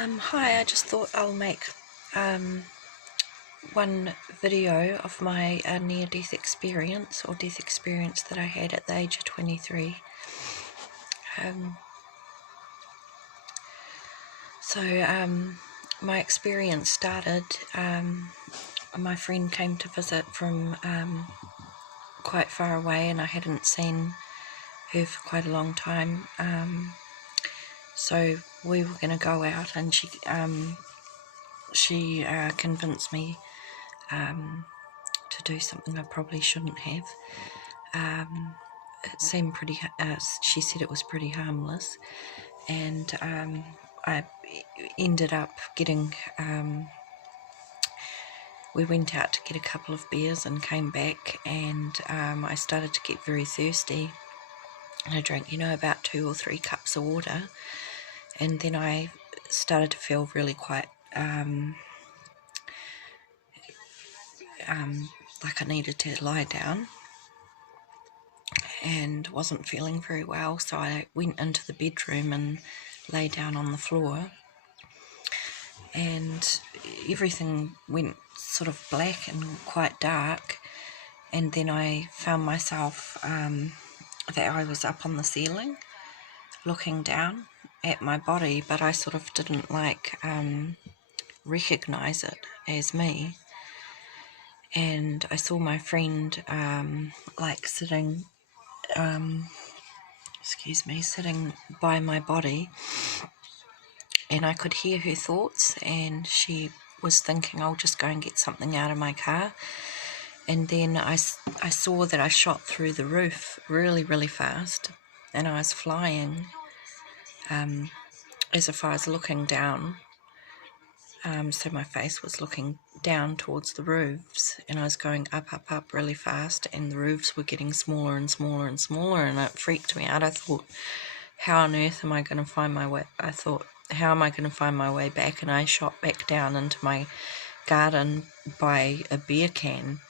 Hi, I just thought I'll make one video of my near-death experience or death experience that I had at the age of 23. My experience started, my friend came to visit from quite far away, and I hadn't seen her for quite a long time. So we were going to go out, and she convinced me to do something I probably shouldn't have. It seemed pretty, she said it was pretty harmless, and I ended up getting, we went out to get a couple of beers and came back, and I started to get very thirsty, and I drank, about 2 or 3 cups of water, and then I started to feel really quite like I needed to lie down, and wasn't feeling very well, so I went into the bedroom and lay down on the floor, and everything went sort of black and quite dark, and then I found myself that I was up on the ceiling looking down at my body, but I sort of didn't recognize it as me. And I saw my friend sitting sitting by my body, and I could hear her thoughts, and she was thinking, I'll just go and get something out of my car. And then I saw that I shot through the roof really, really fast, and I was flying as if I was looking down. So my face was looking down towards the roofs, and I was going up, up, up really fast, and the roofs were getting smaller and smaller and smaller, and it freaked me out. I thought, how on earth am I going to find my way? How am I going to find my way back? And I shot back down into my garden by a beer can,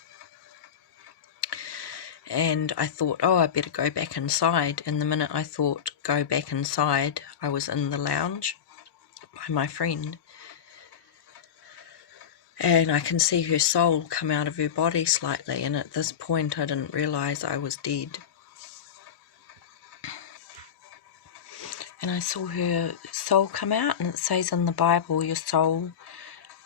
and I thought, I better go back inside. And the minute I thought go back inside, I was in the lounge by my friend, and I can see her soul come out of her body slightly, and at this point I didn't realise I was dead. And I saw her soul come out, and it says in the Bible, your soul,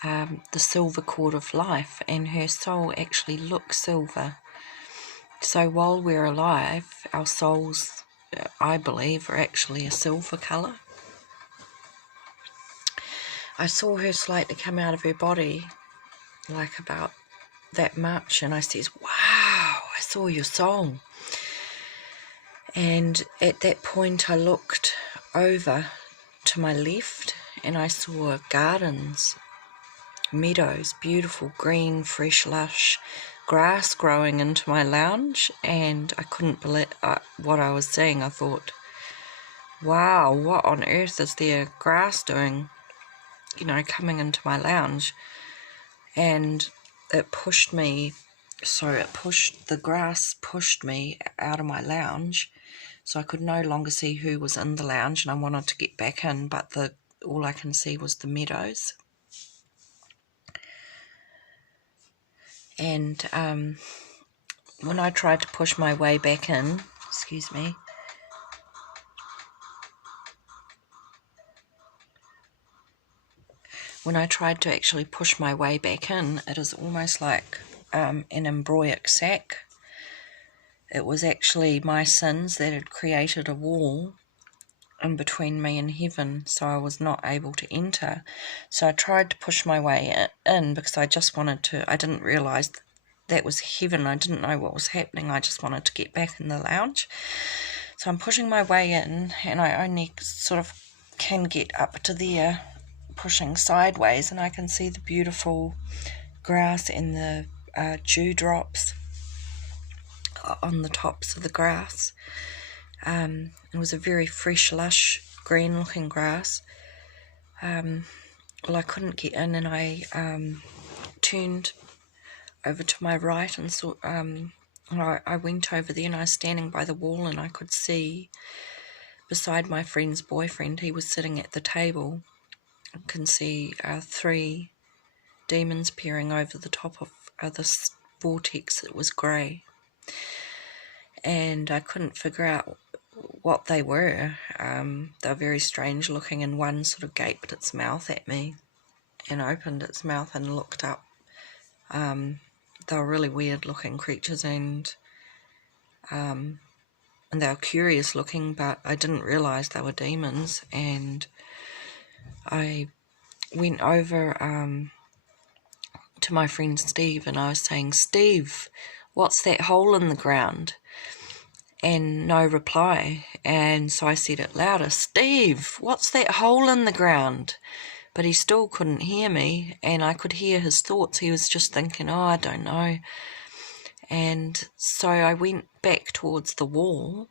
the silver cord of life, and her soul actually looks silver. So while we're alive, our souls, I believe, are actually a silver colour. I saw her slightly come out of her body, like about that much, and I says, wow, I saw your soul. And at that point I looked over to my left, and I saw gardens, meadows, beautiful green, fresh, lush grass growing into my lounge, and I couldn't believe what I was seeing. I thought, wow, what on earth is there grass doing, coming into my lounge? And it pushed me, the grass pushed me out of my lounge, so I could no longer see who was in the lounge, and I wanted to get back in, but all I can see was the meadows. And when I tried to push my way back in, when I tried to actually push my way back in, it is almost like an embroic sack. It was actually my sins that had created a wall in between me and heaven, so I was not able to enter. So I tried to push my way in because I just wanted to, I didn't realise that was heaven. I didn't know what was happening. I just wanted to get back in the lounge. So I'm pushing my way in, and I only sort of can get up to there, pushing sideways, and I can see the beautiful grass and the dewdrops on the tops of the grass. It was a very fresh, lush, green looking grass. Well, I couldn't get in, and I turned over to my right and saw, I went over there, and I was standing by the wall, and I could see beside my friend's boyfriend, he was sitting at the table, I can see 3 demons peering over the top of this vortex. It was grey, and I couldn't figure out what they were. They were very strange looking, and one sort of gaped its mouth at me and opened its mouth and looked up. They were really weird looking creatures, and they were curious looking, but I didn't realise they were demons. And I went over to my friend Steve, and I was saying, "Steve, what's that hole in the ground?" And no reply. And so I said it louder, "Steve, what's that hole in the ground?" But he still couldn't hear me, and I could hear his thoughts. He was just thinking, "Oh, I don't know." And so I went back towards the wall,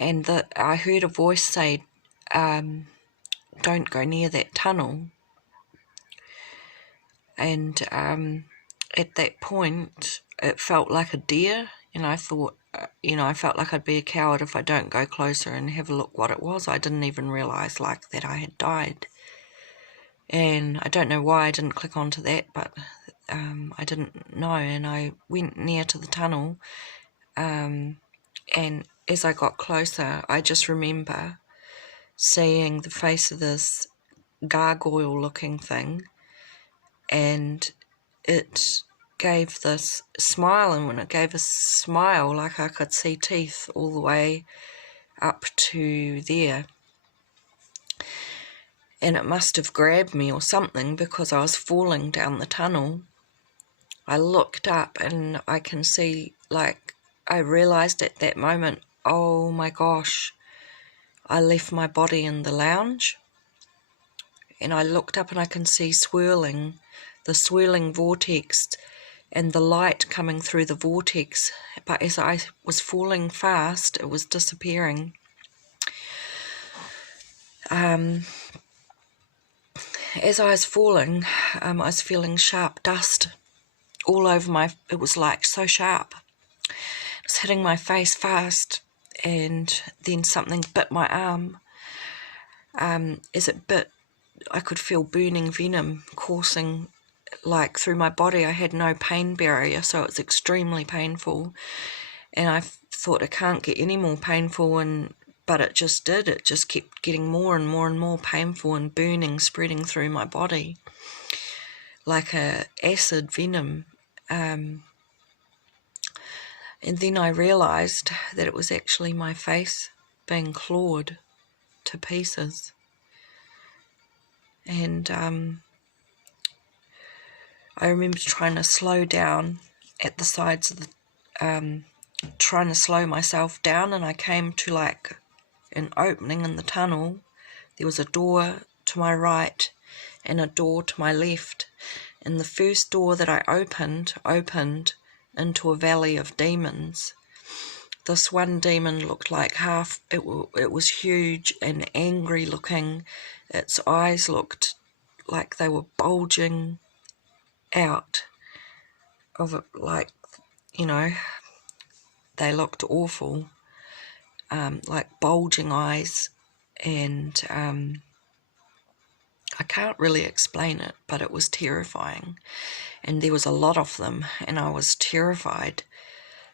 and I heard a voice say, "Don't go near that tunnel." And at that point, it felt like a dare, and I thought, I felt like I'd be a coward if I don't go closer and have a look what it was. I didn't even realise that I had died. And I don't know why I didn't click onto that, but I didn't know. And I went near to the tunnel, and as I got closer, I just remember seeing the face of this gargoyle-looking thing, and it gave this smile, and when it gave a smile, like I could see teeth all the way up to there. And it must have grabbed me or something, because I was falling down the tunnel. I looked up and I can see, I realised at that moment, oh my gosh, I left my body in the lounge. And I looked up and I can see the swirling vortex and the light coming through the vortex. But as I was falling fast, it was disappearing. As I was falling, I was feeling sharp dust all over it was like so sharp. It was hitting my face fast, and then something bit my arm. As it bit, I could feel burning venom coursing through my body. I had no pain barrier, so it's extremely painful. And I thought it can't get any more painful, but it just did. It just kept getting more and more and more painful, and burning, spreading through my body like a acid venom. And then I realised that it was actually my face being clawed to pieces. And I remember trying to slow down at the sides of trying to slow myself down, and I came to an opening in the tunnel. There was a door to my right and a door to my left, and the first door that I opened into a valley of demons. This one demon looked like it was huge and angry looking. Its eyes looked like they were bulging out of it, they looked awful, like bulging eyes, and I can't really explain it, but it was terrifying, and there was a lot of them, and I was terrified.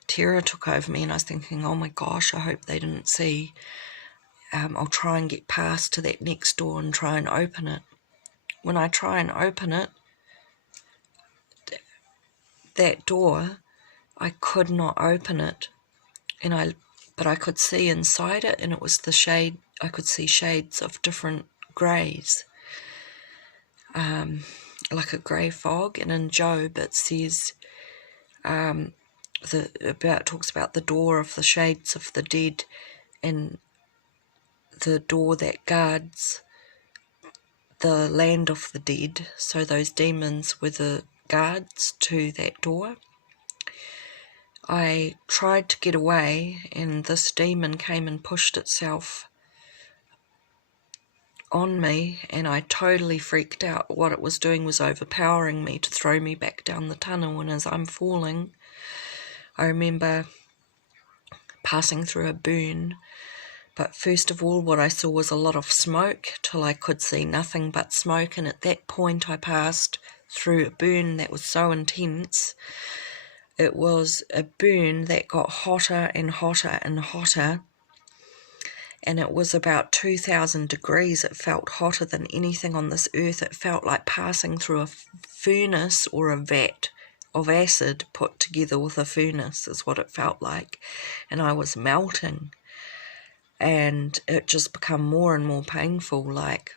Terror took over me, and I was thinking, oh my gosh, I hope they didn't see. I'll try and get past to that next door and try and open it. When I try and open it, that door, I could not open it, but I could see inside it, and it was I could see shades of different greys, like a grey fog. And in Job it says, talks about the door of the shades of the dead, and the door that guards the land of the dead. So those demons were the guards to that door. I tried to get away, and this demon came and pushed itself on me, and I totally freaked out. What it was doing was overpowering me to throw me back down the tunnel. And as I'm falling, I remember passing through a burn But first of all, what I saw was a lot of smoke till I could see nothing but smoke, and at that point I passed through a burn that was so intense. It was a burn that got hotter and hotter and hotter, and it was about 2,000 degrees. It felt hotter than anything on this earth. It felt like passing through a furnace or a vat of acid put together with a furnace is what it felt like, and I was melting, and it just become more and more painful. Like,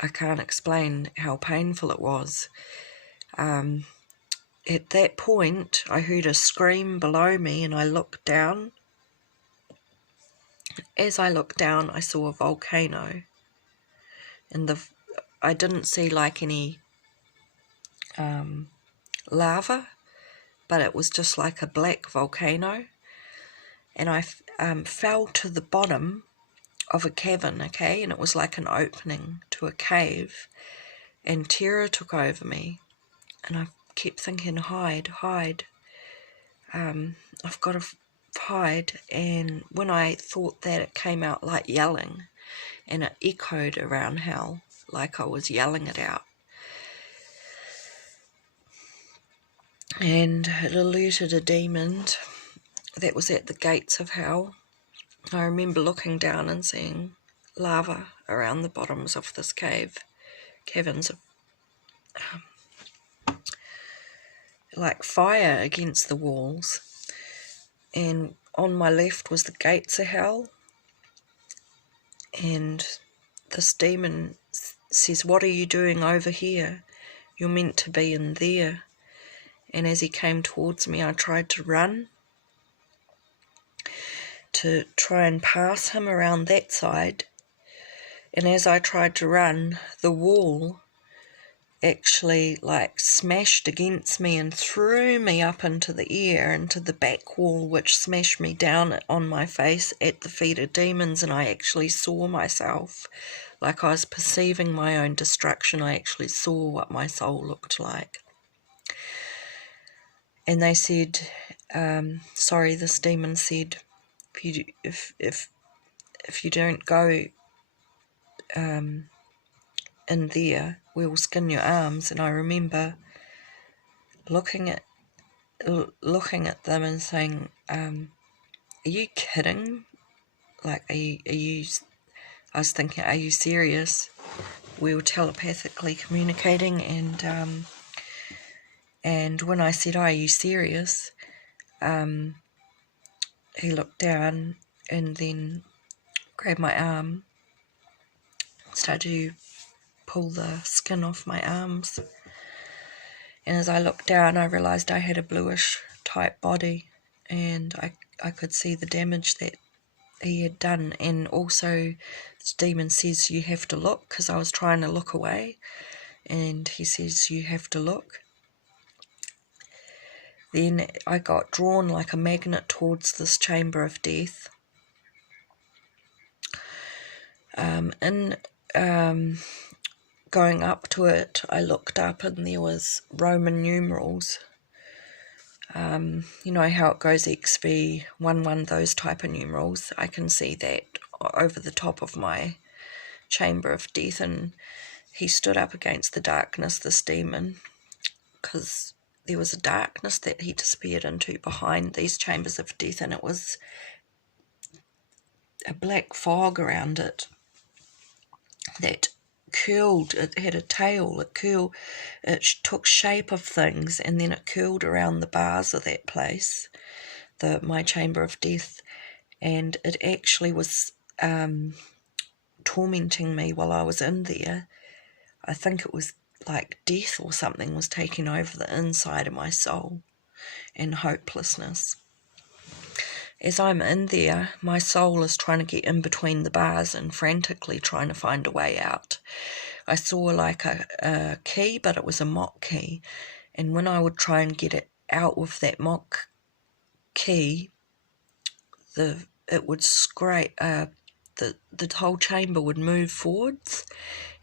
I can't explain how painful it was. At that point I heard a scream below me, and I looked down. As I looked down, I saw a volcano, and I didn't see like any lava, but it was just like a black volcano, and I fell to the bottom of a cavern, okay, and it was like an opening to a cave, and terror took over me, and I kept thinking, hide, hide, I've got to hide. And when I thought that, it came out like yelling, and it echoed around hell like I was yelling it out, and it alerted a demon that was at the gates of hell. I remember looking down and seeing lava around the bottoms of this caverns of like fire against the walls, and on my left was the gates of hell, and this demon says, "What are you doing over here? You're meant to be in there." And as he came towards me, I tried to run to try and pass him around that side, and as I tried to run, the wall actually like smashed against me and threw me up into the air, into the back wall, which smashed me down on my face at the feet of demons. And I actually saw myself, like I was perceiving my own destruction. I actually saw what my soul looked like. And they said, this demon said, if you don't go in there, we'll skin your arms. And I remember looking at them and saying, are you kidding? Like, are you I was thinking, are you serious? We were telepathically communicating, and when I said, are you serious? He looked down and then grabbed my arm, started to pull the skin off my arms, and as I looked down, I realised I had a bluish type body, and I could see the damage that he had done. And also the demon says, you have to look, because I was trying to look away, and he says, you have to look. Then I got drawn like a magnet towards this chamber of death. Going up to it, I looked up and there was Roman numerals. You know how it goes XV, 11, those type of numerals. I can see that over the top of my chamber of death, and he stood up against the darkness, this demon, because there was a darkness that he disappeared into behind these chambers of death, and it was a black fog around it that curled. It had a tail, it took shape of things, and then it curled around the bars of that place, my chamber of death, and it actually was tormenting me while I was in there. I think it was like death or something was taking over the inside of my soul, and hopelessness. As I'm in there, my soul is trying to get in between the bars and frantically trying to find a way out. I saw like a key, but it was a mock key, and when I would try and get it out with that mock key, it would scrape. The whole chamber would move forwards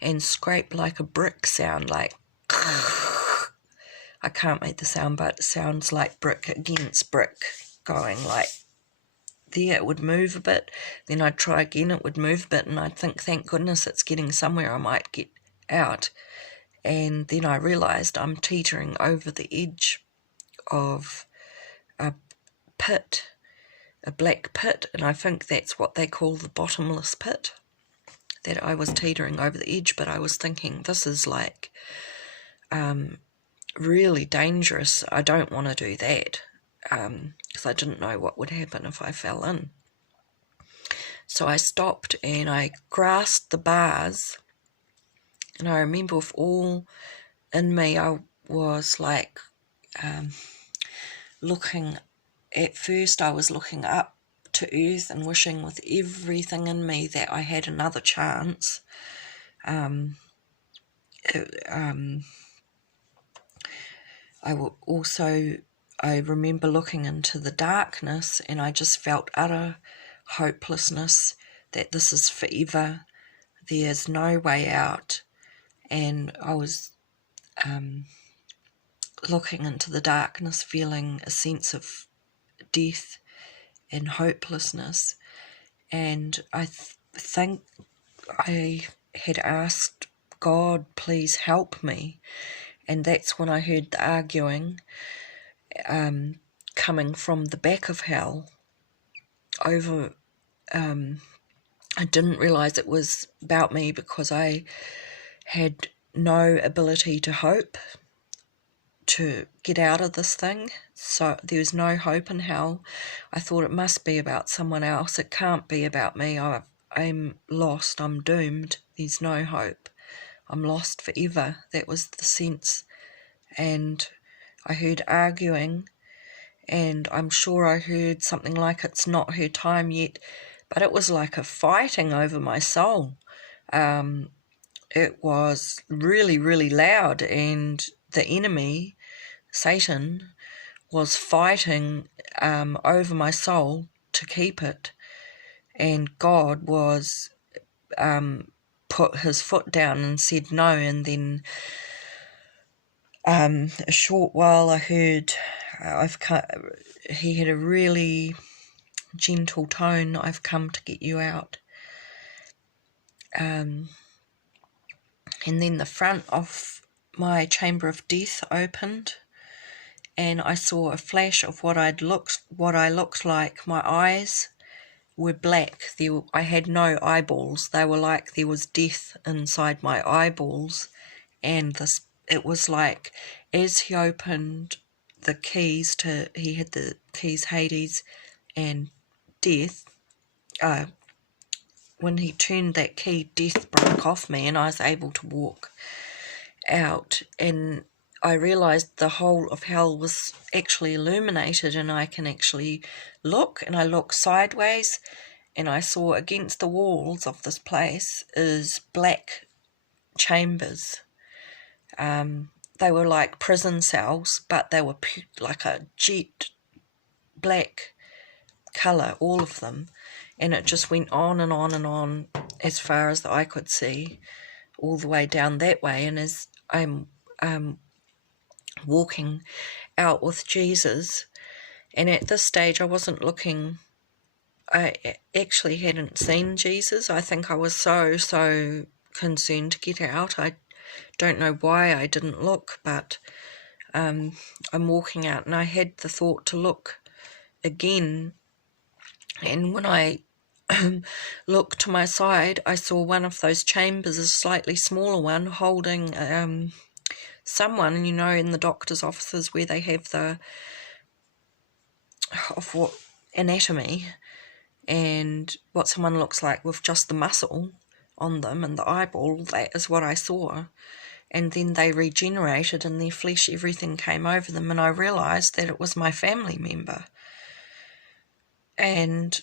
and scrape like a brick sound, like I can't make the sound, but it sounds like brick against brick, going like there, it would move a bit. Then I'd try again, it would move a bit, and I'd think, thank goodness it's getting somewhere, I might get out. And then I realised I'm teetering over the edge of a pit, a black pit, and I think that's what they call the bottomless pit, that I was teetering over the edge. But I was thinking, this is like really dangerous. I don't want to do that, because I didn't know what would happen if I fell in. So I stopped and I grasped the bars, and I remember with all in me, I was like looking, at first I was looking up to earth and wishing with everything in me that I had another chance. I remember looking into the darkness, and I just felt utter hopelessness, that this is forever, there's no way out. And I was looking into the darkness, feeling a sense of death and hopelessness. And I think I had asked God, please help me. And that's when I heard the arguing coming from the back of hell over. I didn't realise it was about me because I had no ability to hope to get out of this thing. So there was no hope in hell. I thought it must be about someone else. It can't be about me. I'm lost. I'm doomed. There's no hope. I'm lost forever. That was the sense. And I heard arguing, and I'm sure I heard something like, it's not her time yet. But it was like a fighting over my soul. It was really, really loud, and the enemy, Satan, was fighting over my soul to keep it, and God was put his foot down and said no. And then a short while I heard he had a really gentle tone, I've come to get you out. And then the front of my chamber of death opened, and I saw a flash of what I looked like. My eyes were black. I had no eyeballs. They were like there was death inside my eyeballs. And it was like, as he opened the keys he had the keys, Hades and death. When he turned that key, death broke off me, and I was able to walk out. And I realised the whole of hell was actually illuminated, and I can actually look, and I looked sideways, and I saw against the walls of this place is black chambers. They were like prison cells, but they were like a jet black colour, all of them. And it just went on and on and on as far as the eye could see, all the way down that way. And as I'm walking out with Jesus, and at this stage I wasn't looking, I actually hadn't seen Jesus. I think I was so concerned to get out. I don't know why I didn't look, but I'm walking out, and I had the thought to look again. And when I looked to my side, I saw one of those chambers, a slightly smaller one, holding someone, in the doctor's offices where they have anatomy and what someone looks like with just the muscle on them and the eyeball. That is what I saw. And then they regenerated, and their flesh, everything came over them, and I realised that it was my family member. And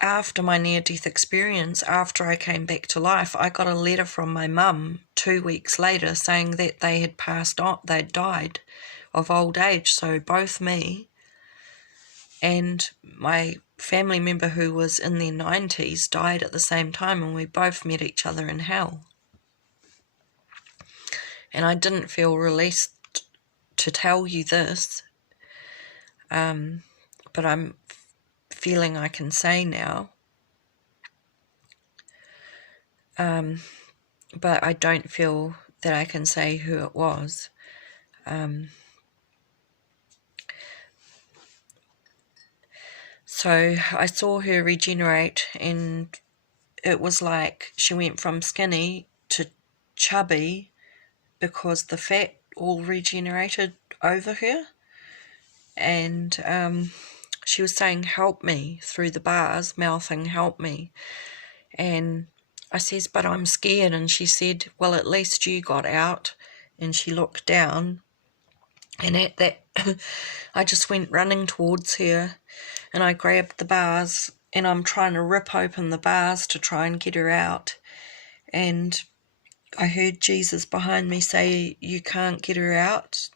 after my near-death experience, after I came back to life, I got a letter from my mum 2 weeks later saying that they had passed on, they'd died of old age. So both me and my family member, who was in their 90s, died at the same time, and we both met each other in hell. And I didn't feel released to tell you this, but I'm feeling I can say now. But I don't feel that I can say who it was. So I saw her regenerate, and it was like she went from skinny to chubby because the fat all regenerated over her. And she was saying, "Help me," through the bars, mouthing, "Help me." And I says, "But I'm scared." And she said, "Well, at least you got out." And she looked down, and at that I just went running towards her, and I grabbed the bars, and I'm trying to rip open the bars to try and get her out. And I heard Jesus behind me say, "You can't get her out."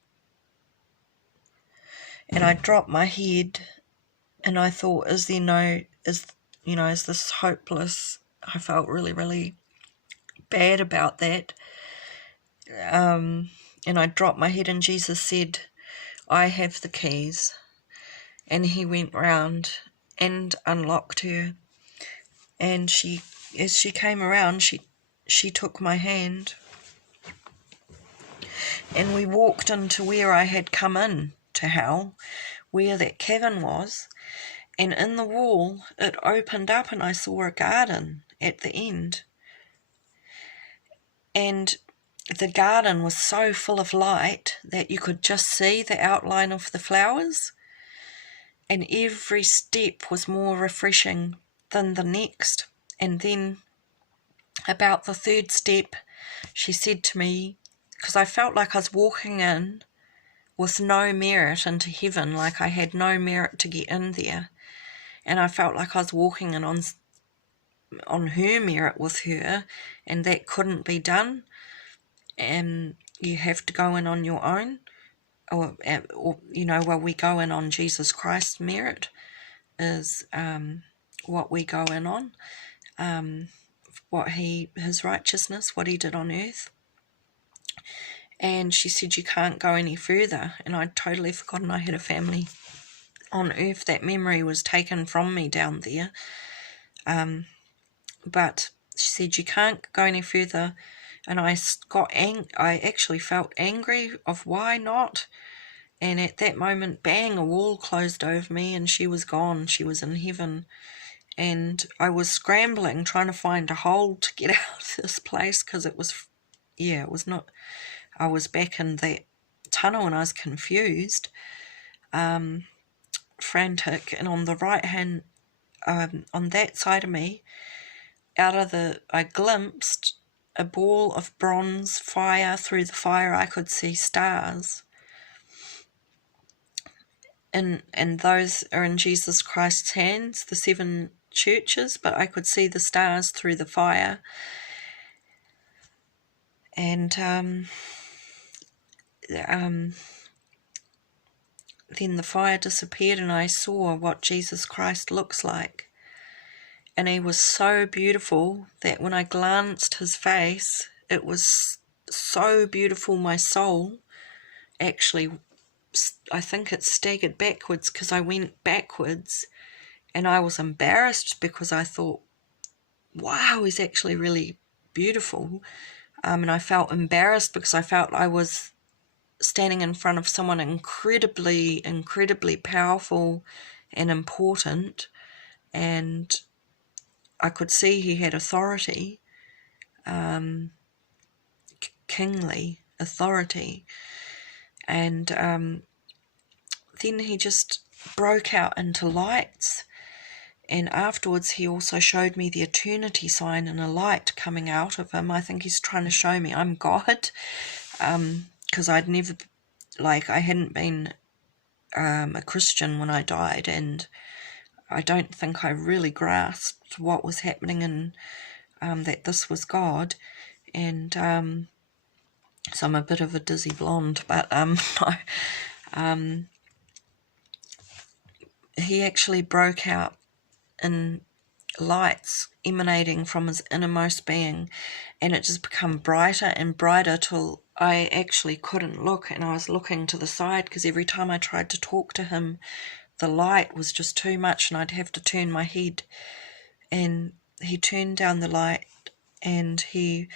And I dropped my head, and I thought, is this hopeless? I felt really, really bad about that. And I dropped my head, and Jesus said, "I have the keys." And he went round and unlocked her. And as she came around, she took my hand, and we walked into where I had come in to hell, where that cavern was. And in the wall, it opened up, and I saw a garden at the end. And the garden was so full of light that you could just see the outline of the flowers. And every step was more refreshing than the next. And then about the third step, she said to me, because I felt like I was walking in with no merit into heaven, like I had no merit to get in there. And I felt like I was walking in on her merit with her, and that couldn't be done. And you have to go in on your own. Or we go in on Jesus Christ's merit is what we go in on. His righteousness, what he did on earth. And she said, "You can't go any further." And I'd totally forgotten I had a family on earth. That memory was taken from me down there. But she said, "You can't go any further." And I actually felt angry of why not. And at that moment, bang, a wall closed over me, and she was gone. She was in heaven. And I was scrambling, trying to find a hole to get out of this place, because it was not, I was back in that tunnel, and I was confused, frantic. And on the right hand, on that side of me, I glimpsed a ball of bronze fire. Through the fire, I could see stars. And those are in Jesus Christ's hands, the 7 churches, but I could see the stars through the fire. And then the fire disappeared, and I saw what Jesus Christ looks like. And he was so beautiful that when I glanced his face, it was so beautiful. My soul actually, I think it staggered backwards, because I went backwards, and I was embarrassed because I thought, wow, he's actually really beautiful. And I felt embarrassed because I felt I was standing in front of someone incredibly, incredibly powerful and important. And I could see he had authority, kingly authority. And then he just broke out into lights. And afterwards, he also showed me the eternity sign and a light coming out of him. I think he's trying to show me I'm God, because I hadn't been a Christian when I died, and I don't think I really grasped what was happening, and that this was God. And so I'm a bit of a dizzy blonde, but he actually broke out in lights emanating from his innermost being, and it just became brighter and brighter till I actually couldn't look, and I was looking to the side, because every time I tried to talk to him, the light was just too much and I'd have to turn my head. And he turned down the light, and he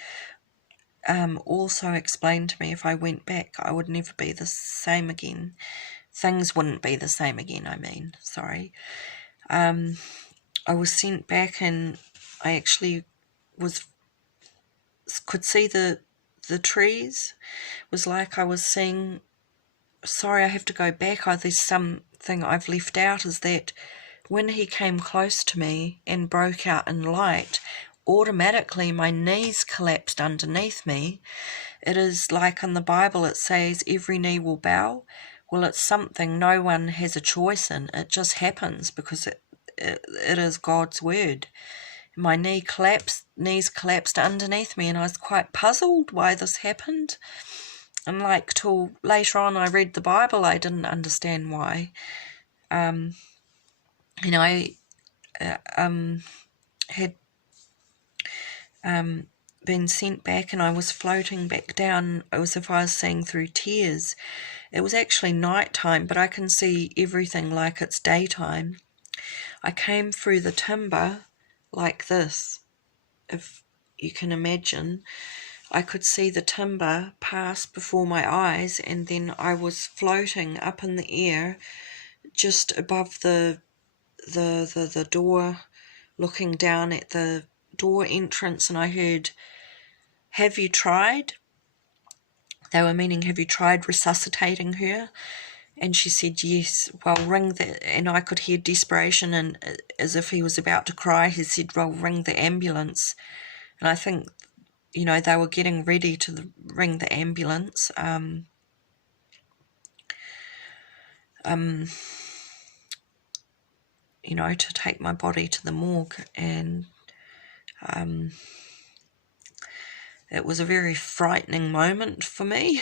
also explained to me if I went back, I would never be the same again. Things wouldn't be the same again, sorry. I was sent back, and I actually could see the trees. It was like I was seeing, sorry, I have to go back. There's something I've left out, is that when he came close to me and broke out in light, automatically my knees collapsed underneath me. It is like in the Bible it says every knee will bow. Well, it's something no one has a choice in. It just happens because it is God's word. My knees collapsed underneath me, and I was quite puzzled why this happened. And till later on I read the Bible, I didn't understand why. I had been sent back, and I was floating back down as if I was seeing through tears. It was actually night time, but I can see everything like it's daytime. I came through the timber like this, if you can imagine. I could see the timber pass before my eyes, and then I was floating up in the air just above the door, looking down at the door entrance, and I heard, "Have you tried?" They were meaning, "Have you tried resuscitating her?" And she said, "Yes." "Well, ring the," and I could hear desperation, and as if he was about to cry, he said, "Well, ring the ambulance." And I think, they were getting ready to ring the ambulance. To take my body to the morgue, and it was a very frightening moment for me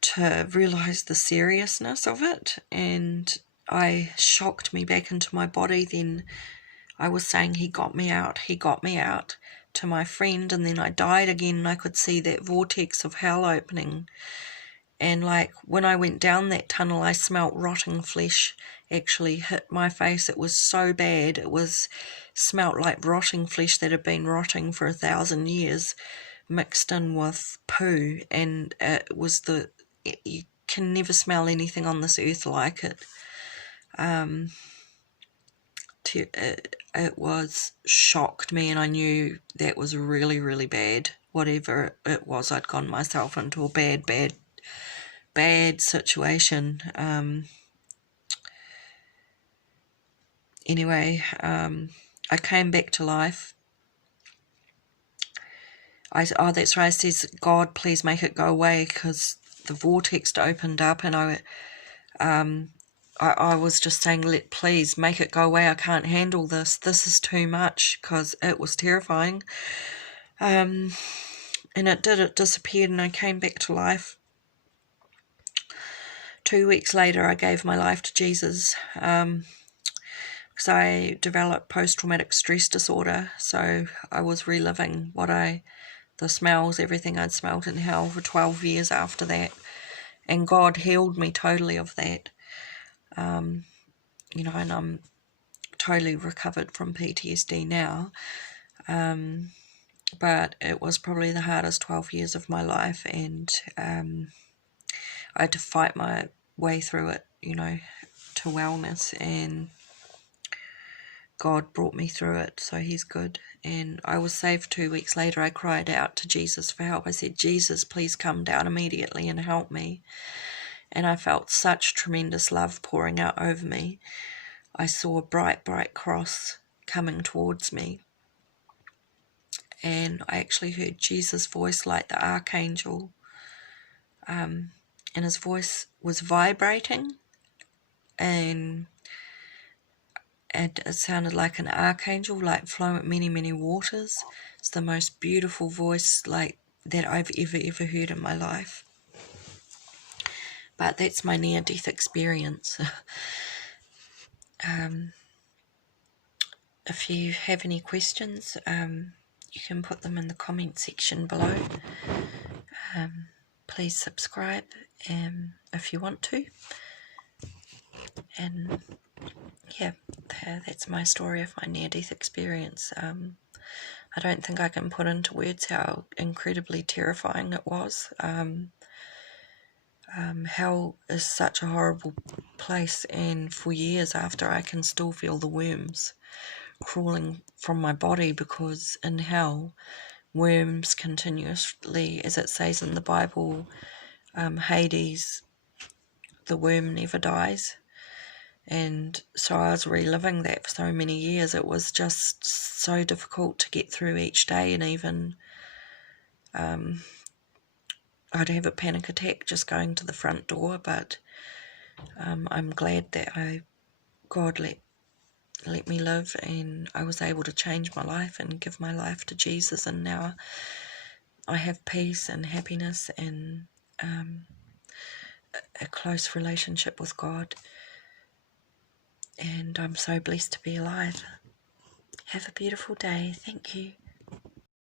to realise the seriousness of it, and I shocked me back into my body. Then I was saying, he got me out to my friend, and then I died again, and I could see that vortex of hell opening. And when I went down that tunnel, I smelt rotting flesh actually hit my face. It was so bad. It smelt like rotting flesh that had been rotting for 1,000 years, mixed in with poo. And you can never smell anything on this earth like it. It was shocked me, and I knew that was really, really bad. Whatever it was, I'd gone myself into a bad situation. Anyway, I came back to life. That's right. I says, "God, please make it go away," because the vortex opened up, and I was just saying, please make it go away. I can't handle this. This is too much, because it was terrifying. And it did. It disappeared, and I came back to life. 2 weeks later, I gave my life to Jesus, because I developed post-traumatic stress disorder. So I was reliving the smells, everything I'd smelled in hell for 12 years after that. And God healed me totally of that. And I'm totally recovered from PTSD now. But it was probably the hardest 12 years of my life, and I had to fight my way through it, to wellness, and God brought me through it, so he's good. And I was saved 2 weeks later. I cried out to Jesus for help. I said, "Jesus, please come down immediately and help me." And I felt such tremendous love pouring out over me. I saw a bright, bright cross coming towards me. And I actually heard Jesus' voice like the archangel. And his voice was vibrating. And it sounded like an archangel, like flowing many, many waters. It's the most beautiful voice that I've ever heard in my life. But that's my near-death experience. If you have any questions, you can put them in the comment section below. Please subscribe if you want to. And yeah, that's my story of my near-death experience. I don't think I can put into words how incredibly terrifying it was. Hell is such a horrible place, and for years after, I can still feel the worms crawling from my body, because in hell, worms continuously, as it says in the Bible, Hades, the worm never dies. And so I was reliving that for so many years. It was just so difficult to get through each day, and even I'd have a panic attack just going to the front door. But I'm glad that God let me live, and I was able to change my life and give my life to Jesus, and now I have peace and happiness and a close relationship with God, and I'm so blessed to be alive. Have a beautiful day. Thank you.